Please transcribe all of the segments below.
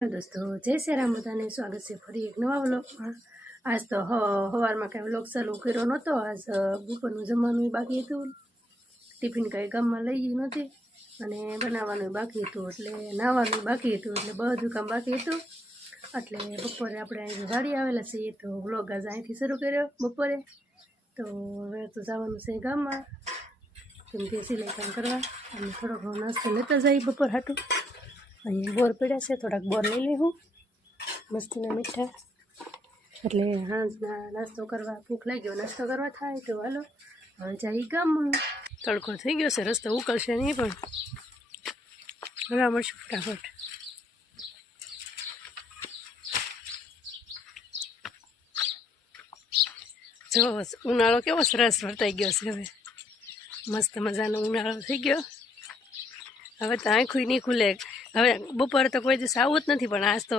દોસ્તો જય શ્રી રામ, બધાને સ્વાગત છે ફરી એક નવા વ્લોગમાં। આજ તો સવારમાં કાંઈ વ્લોગ ચાલુ કર્યો નહોતો। આજ બપોરનું જમવાનું બાકી હતું, ટિફિન કાંઈ ગામમાં લઈ ગઈ નહોતી અને બનાવવાનું બાકી હતું, એટલે નાહવાનું બાકી હતું, એટલે બધું કામ બાકી હતું। એટલે બપોરે આપણે અહીં વાડી આવેલા છીએ, તો વ્લોગ આજ અહીંથી શરૂ કર્યો બપોરે। તો હવે તો જવાનું છે ગામમાં, કેમ કે સિલાઈ કામ કરવા, અને થોડો ઘણો નાસ્તો લેતા જઈએ બપોર હાટું। અહીં બોર પડ્યા છે, થોડાક બોર લઈ લેવું મસ્તીના મીઠા, એટલે સાંજના નાસ્તો કરવા ભૂખ લાગ્યો, નાસ્તો કરવા થાય તો હાલો હવે જઈએ ગામમાં। તડકો થઈ ગયો છે, રસ્તો ઉકળશે નહીં, પણ હવે મળશું ફટાફટ। જો ઉનાળો કેવો સરસ વર્તાઈ ગયો છે, હવે મસ્ત મજાનો ઉનાળો થઈ ગયો। હવે તો આંખું નહીં ખુલે। હવે બપોરે તો કોઈ દિવસ આવું જ નથી, પણ આજ તો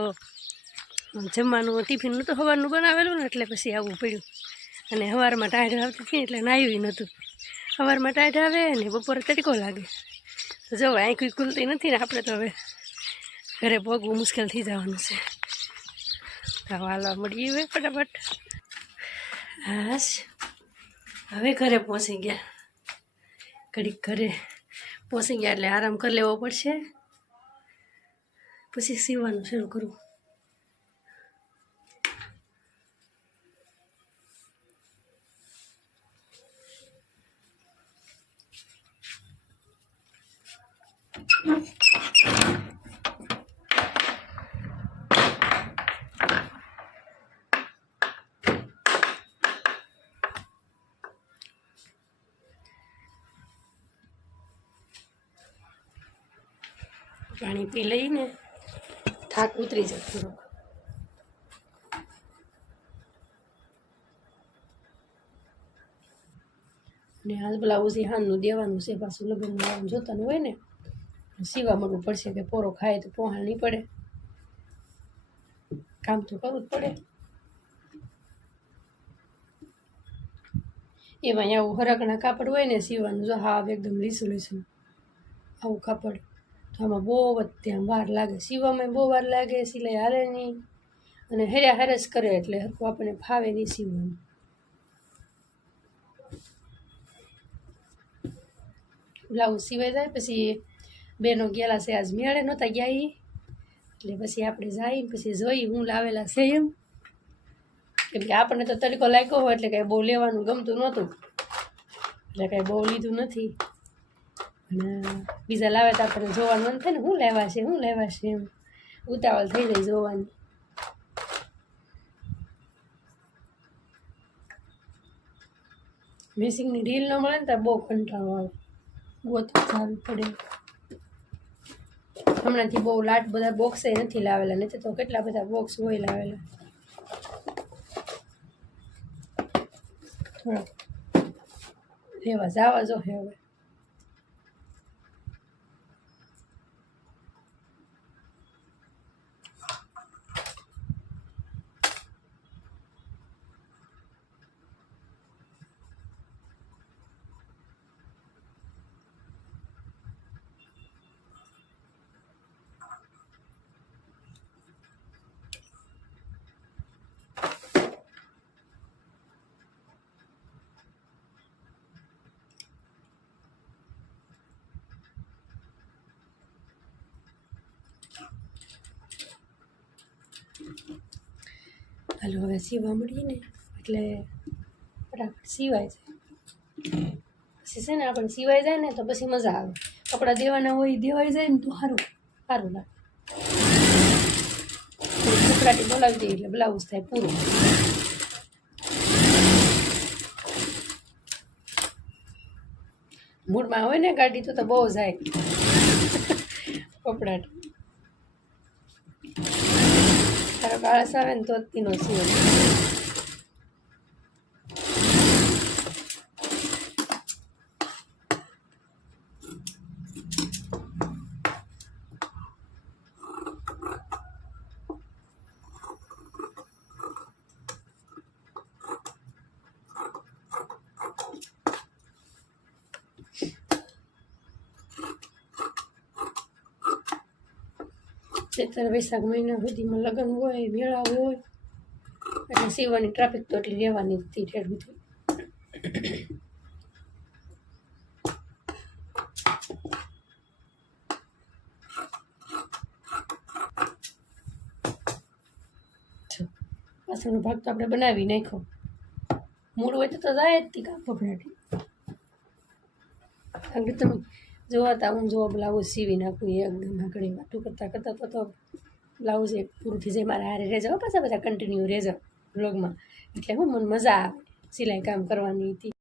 જમવાનું ટિફિનનું તો સવારનું બનાવેલું ને, એટલે પછી આવવું પડ્યું। અને સવારમાં ટાઢ આવતી હતી એટલે નાહ્યું નહોતું। સવારમાં ટાઢ આવે ને બપોરે તડકો લાગે, તો જો આંખું ખુલતી નથી ને, આપણે તો હવે ઘરે પહોંચવું મુશ્કેલ થઈ જવાનું છે। તો હાલવા મળીએ હવે ફટાફટ। હા હવે ઘરે પહોંચી ગયા, ઘડીક ઘરે પહોંચી ગયા એટલે આરામ કરી લેવો પડશે, પછી સીવવાનું શરૂ કરું। પાણી પી લઈને થાક ઉતરી જાય થોડોક। ને હાલ બ્લાઉઝ હાનનું દેવાનું છે, પાછું લગ્નમાં જોતાનું હોય ને, સીવા મળવું પડશે, કે પોરો ખાય તો પોહાણ નહીં પડે, કામ તો કરવું જ પડે। એમાં આવું હરકના કાપડ હોય ને સીવાનું, જો હા એકદમ લીસું લીસું આવું કાપડ, તો આમાં બહુ જ ત્યાં વાર લાગે, સીવામાં બહુ વાર લાગે, સિલાઈ હાલે નહીં, અને હેર્યા હેરસ કરે એટલે હરખું આપણને ફાવે નહીં સીવવાનું। બ્લાઉઝ સિવાય જાય પછી બેનો ગયેલા છે આજ મેળે નહોતા ગયા એ, એટલે પછી આપણે જઈએ પછી જોઈ હું લાવેલા છે એમ, કેમ કે આપણને તો તડકો લાગ્યો હોય એટલે કાંઈ બહુ લેવાનું ગમતું નહોતું, એટલે કાંઈ બહુ લીધું નથી। અને બીજા લાવે તો આપણને જોવાનું મન થાય ને, શું લેવા છે શું લેવા છે એમ ઉતાવળ થઈ જાય જોવાની। મેસિંગની ઢીલ ન મળે ને તો બહુ કંટાળો આવે, ગોતવું સારું પડે। હમણાંથી બહુ લાટ બધા બોક્સે નથી લાવેલા, નથી તો કેટલા બધા બોક્સ હોય લાવેલા। થોડાક લેવા જવા જો હવે। હાલો હવે સીવા મળીએ ને એટલે ફટાફટ સિવાય જાય, પછી છે ને આપણે સિવાય જાય ને તો પછી મજા આવે, કપડાં દેવાના હોય દેવાઈ જાય ને તો સારું સારું લાગે। કપડાટી બોલાવી દઈએ એટલે બ્લાઉઝ થાય પૂરું। મૂડમાં હોય ને ગાડી તો બહુ જાય કપડાટી, તારો આળસ આવે ને તો જ તેનો સીવો। ચૈત્ર વૈશાખ મહિના સુધીમાં લગ્ન હોય, મેળા હોય એટલે સીવવાની ટ્રાફિક તો એટલી રહેવાની હતી ઠેર સુધી. પાછળનો ભાગ તો આપણે બનાવી નાખ્યો. મૂળ હોય તો જાય જ તી કાં ફફડાટી. આગળ તમે જોવાતા હું જોવા બ્લાઉઝ સીવી નાખું એકદમ આગળ વાતું કરતાં કરતાં તો બ્લાઉઝ એક પૂરું થઈ જાય. મારા હારે રહેજો પાછા બધા કન્ટિન્યુ રહેજો વ્લોગમાં, એટલે હું મને મજા આવે સિલાઈ કામ કરવાની હતી.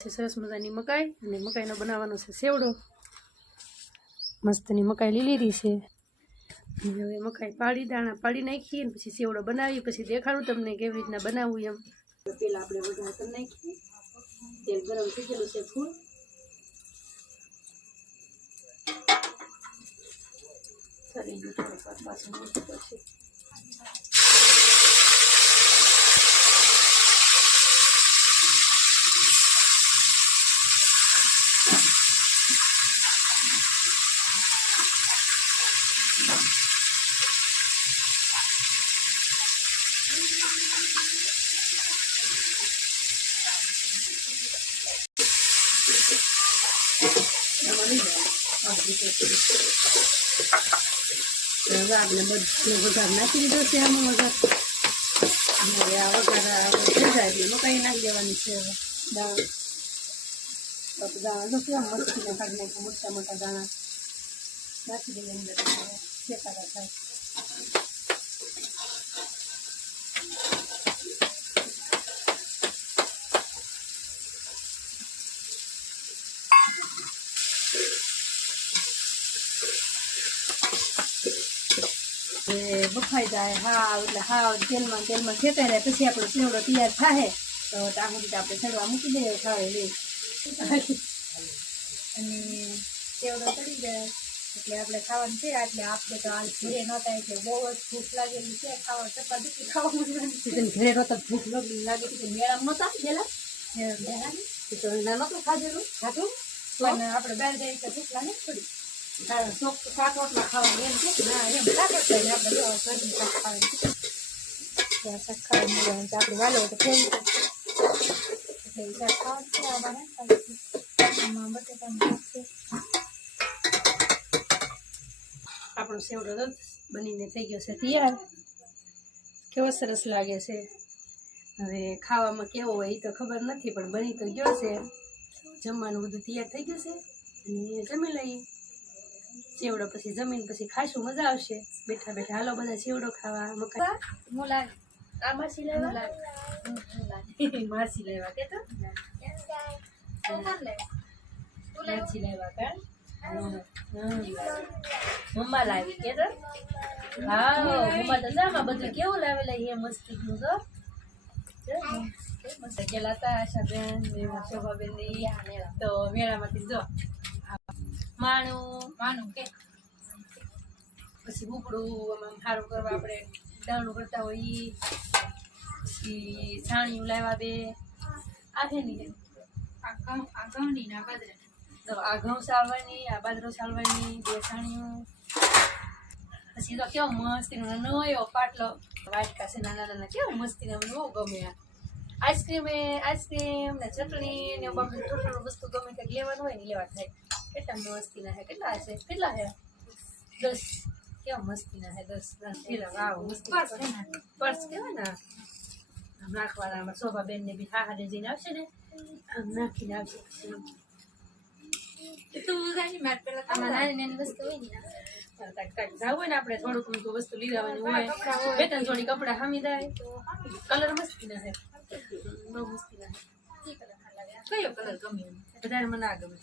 સરસ મજાની મકાઈ અને મકાઈનો બનાવવાનો છે સેવડો. મસ્તની મકાઈ લીલી છે. હવે મકાઈ પાડી દાણા પાડી નાખીએ ને પછી સેવડો બનાવી પછી દેખાડું તમને કેવી રીતના બનાવવું એમ. પહેલાં આપણે વઘાર કરી નાખીએ. તેલ ગરમ થઈ ગયેલું છે ફૂલ. સરી ગયું થોડુંક વાર પાછું મૂકી પછી આપણે બધું વઘાર નાખી દીધો છે. આમાં વઘાર હવે આ વઘાર થઈ જાય એટલે મકાઈ નાખી દેવાની છે. હવે દાણા તો કેવા મસ્તીને કાઢી નાખી મોટા મોટા દાણા નાખી દઈએ અંદર શેકાતા થાય. બફાઈ જાય હાવ એટલે હાવ તેલમાં શેકાઈ જાય પછી આપણો સેવડો તૈયાર થાય તો ત્યાં સુધી આપણે ચડવા મૂકી દઈએ ખાવે લે. અને સેવડો ચડી જાય એટલે આપણે ખાવાનું છે. એટલે આપણે તો હાલ ઘરે નહોતા એટલે બહુ જ ભૂખ લાગેલી છે. ખાવા ચપ્પા દુખી ખાવા મળવાની ઘરે નહોતા ભૂખ લાગે કે મેળામાં નહોતા પેલા તો એના નહોતું ખાધેલું ખાધું પણ આપણે બહાર જઈએ તો ભૂખ લાગે થોડી શોખ શાક રોટલા ખાવાનું એમ છે ના એમ શાક રોટલા આપણે ઘરનું શાક ખાવાનું શાક ખાવાનું મળવાનું આપણે વાલો તો ફેરી એટલે શાક ખાવાનું છે. આમાં બટેટાનું શાક છે. આપણો સેવડો બનીને થઈ ગયો છે તૈયાર. કેવો સરસ લાગે છે. હવે ખાવામાં કેવો હોય એ તો ખબર નથી પણ બની તો ગયો છે. જમવાનું બધું તૈયાર થઈ ગયું છે અને જમી લઈએ સેવડો. પછી જમીન પછી ખાઈશું મજા આવશે. બેઠા બેઠા હાલો બધા સેવડો ખાવા. મકાઈ આ માસી લેવા માસી લેવા કે તો માસી લેવા કા મમ્મા લાવી કે તો હા મમ્મા તો જામાં બધું કેવું લાવેલા એ મસ્તી નું તો મસ્ત ગયેલા હતા આશાબેન શોભાબેન તો મેળામાંથી જો માનું કે પછી ઉપડું સારું કરવા આપણે દાણું કરતા હોય પછી છાણિયું લાવ્યા બે આ છે ને આ ઘઉંની ના બાજરા તો આ ઘઉં સાળવાની આ બાજરો સાળવાની બે છાણિયું. પછી તો કેવો મસ્તીનો નયો પાટલો વાટકા છે નાના નાના કેવું મસ્તીના મને બહુ ગમે. આઈસ્ક્રીમ ને ચટણી ને બધું થોડું વસ્તુ ગમે કંઈક લેવાનું હોય ને લેવા થાય. કેટલા મસ્તીના હે કેટલા હશે કેટલા હે 10 કેવા મસ્તીના હે 10 કિલો વાવ મસ્તી પર્સ કેવા ને નાખવાના. આમાં શોભાબેન ને બી હાડે જઈને આવશે ને આમ નાખીને આવશે તું જાની માર પેલા આમાં નાની નાની વસ્તુ હોય ને કાંઈક જાવું હોય ને આપણે થોડુંક અમુક વસ્તુ લીધાવાની હોય બે ત્રણ જોડી કપડા હામી જાય કલર મસ્તી ના હે બહુ મસ્તી ના હે કયો કલર ગમે વધારે મને આ ગમે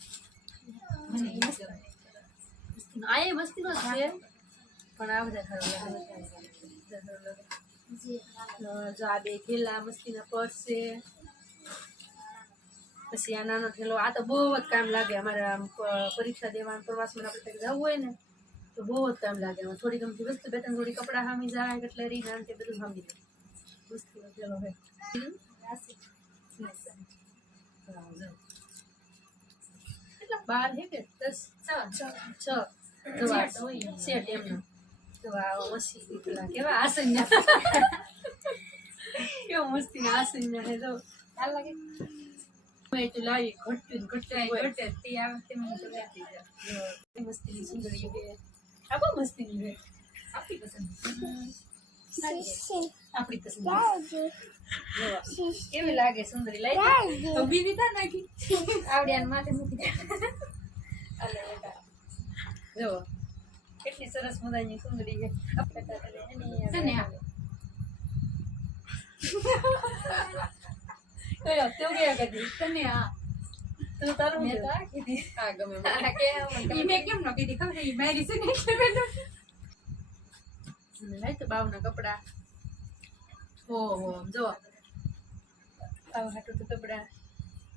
મને એ મસ્ત ગમે. આ એ મસ્તી નો છે પણ આ બધા સારું લાગે જો આ બે થેલા મસ્તીના પર્સ છે પછી આ નાનો થેલો આ તો બહુ જ કામ લાગે અમારે આમ પરીક્ષા દેવા પ્રવાસમાં આપણે કંઈક જવું હોય ને તો બહુ જ કામ લાગે એમાં થોડી ગમતી વસ્તુ બે ત્રણ થોડી કપડાં હામી જાય એટલે રીંગ આમ તે બધું હામી જાય મસ્તીનો થેલો હોય કેટલા 12 હે કે 10 6 સેટ એમનો તો આ મસ્તી પેલા કેવા આસન કેવો મસ્તી ના આસન હે તો હાલ લાગે મેં તો લાવી ઘટતું ઘટે તે આ વખતે મને તો આપી દે મસ્તી સુંદરી હે આ બહુ મસ્તી ની હે આપી પસંદ આપણી પસંદ કેવી લાગે સુંદરી લાગી તો બીજી તા નાખી આવડ્યાને માથે મૂકી દે અલે બેટા જો કેટલી સરસ મજાની સુંદરી છે સને આ કયો તું ગયા કદી સને આ તું તારું મેં છે? તો આ કીધી હા ગમે મને. આ કે મને ઈ મેં કેમ ન કીધી ખબર ઈ મારી છે ને એટલે પેલો મને લાય તો બાવના કપડા ઓહો જો બાવ હાટું તો કપડા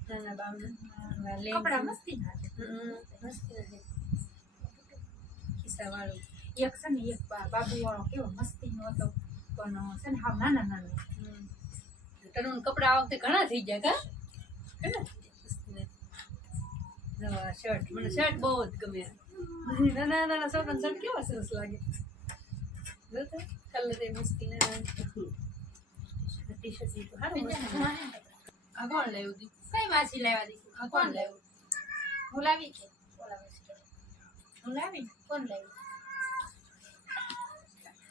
નાના બાવના કપડા મસ્તી ના છે. મસ્ત છે ખિસ્સા વાળું એક છે ને એક બાબુ વાળો કેવો મસ્તી નો હતો પણ છે ને હાવ નાના નાના તરુણ કપડા આ વખતે ઘણા થઈ ગયા કા ઘણા થઈ ગયા શર્ટ મને શર્ટ બહુ જ ગમે નાના નાના છોકરાના શર્ટ કેવા સરસ લાગે જો તો કલર એ મસ્તી ના ટી શર્ટ તો હારું આ કોણ લાવ્યું તું કઈ માછી લાવ્યા દીકરી આ કોણ લાવ્યું હું લાવી કે હું લાવી કોણ લાવી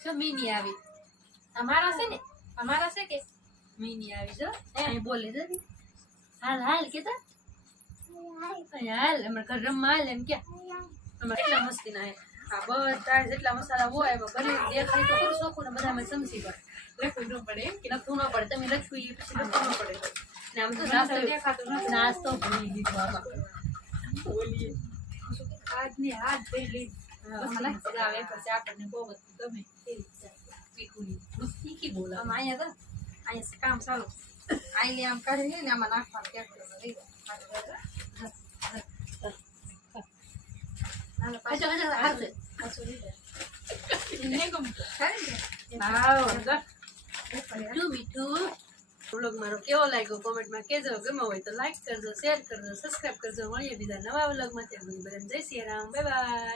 જો મીની આવી અમારા છે ને અમારા છે કે મીની આવી જો અહીં બોલે છે હાલ હાલ કેતા હાલ અમારે ઘર રમવા હાલ એમ ક્યાં અમારે કેટલા મસ્તી ના આ બધા જેટલા મસાલા હોય એમાં બને દેખાય તો કરું શકું ને બધામાં ચમચી પર લખવું ન પડે એમ કે લખવું ન પડે તમે લખવું એ પછી લખવું ન પડે ને આમ તો નાસ્તો દેખાતું નથી નાસ્તો ભૂલી દીધો આમાં બોલીએ હાથ ને હાથ ભરી લઈ મને મજા આવે પછી આપણને બહુ બધું ગમે તીખુની તીખી બોલા આમ અહીંયા તો અહીંયા કામ ચાલુ આઈ આમ કાઢી ને આમાં નાખવાનું ક્યાંક લઈ જાય અચ્છા અચ્છા હાથે પાછું લીધે નહીં ગમતું સારી ને આવ મીઠું મીઠું વ્લોગ મારો કેવો લાગ્યો કોમેન્ટમાં કહેજો ગમે હોય તો લાઈક કરજો શેર કરજો સબસ્ક્રાઇબ કરજો મળીએ બીજા નવા વ્લોગમાં ત્યાં સુધી બધાને જય સિયા રામ બાય બાય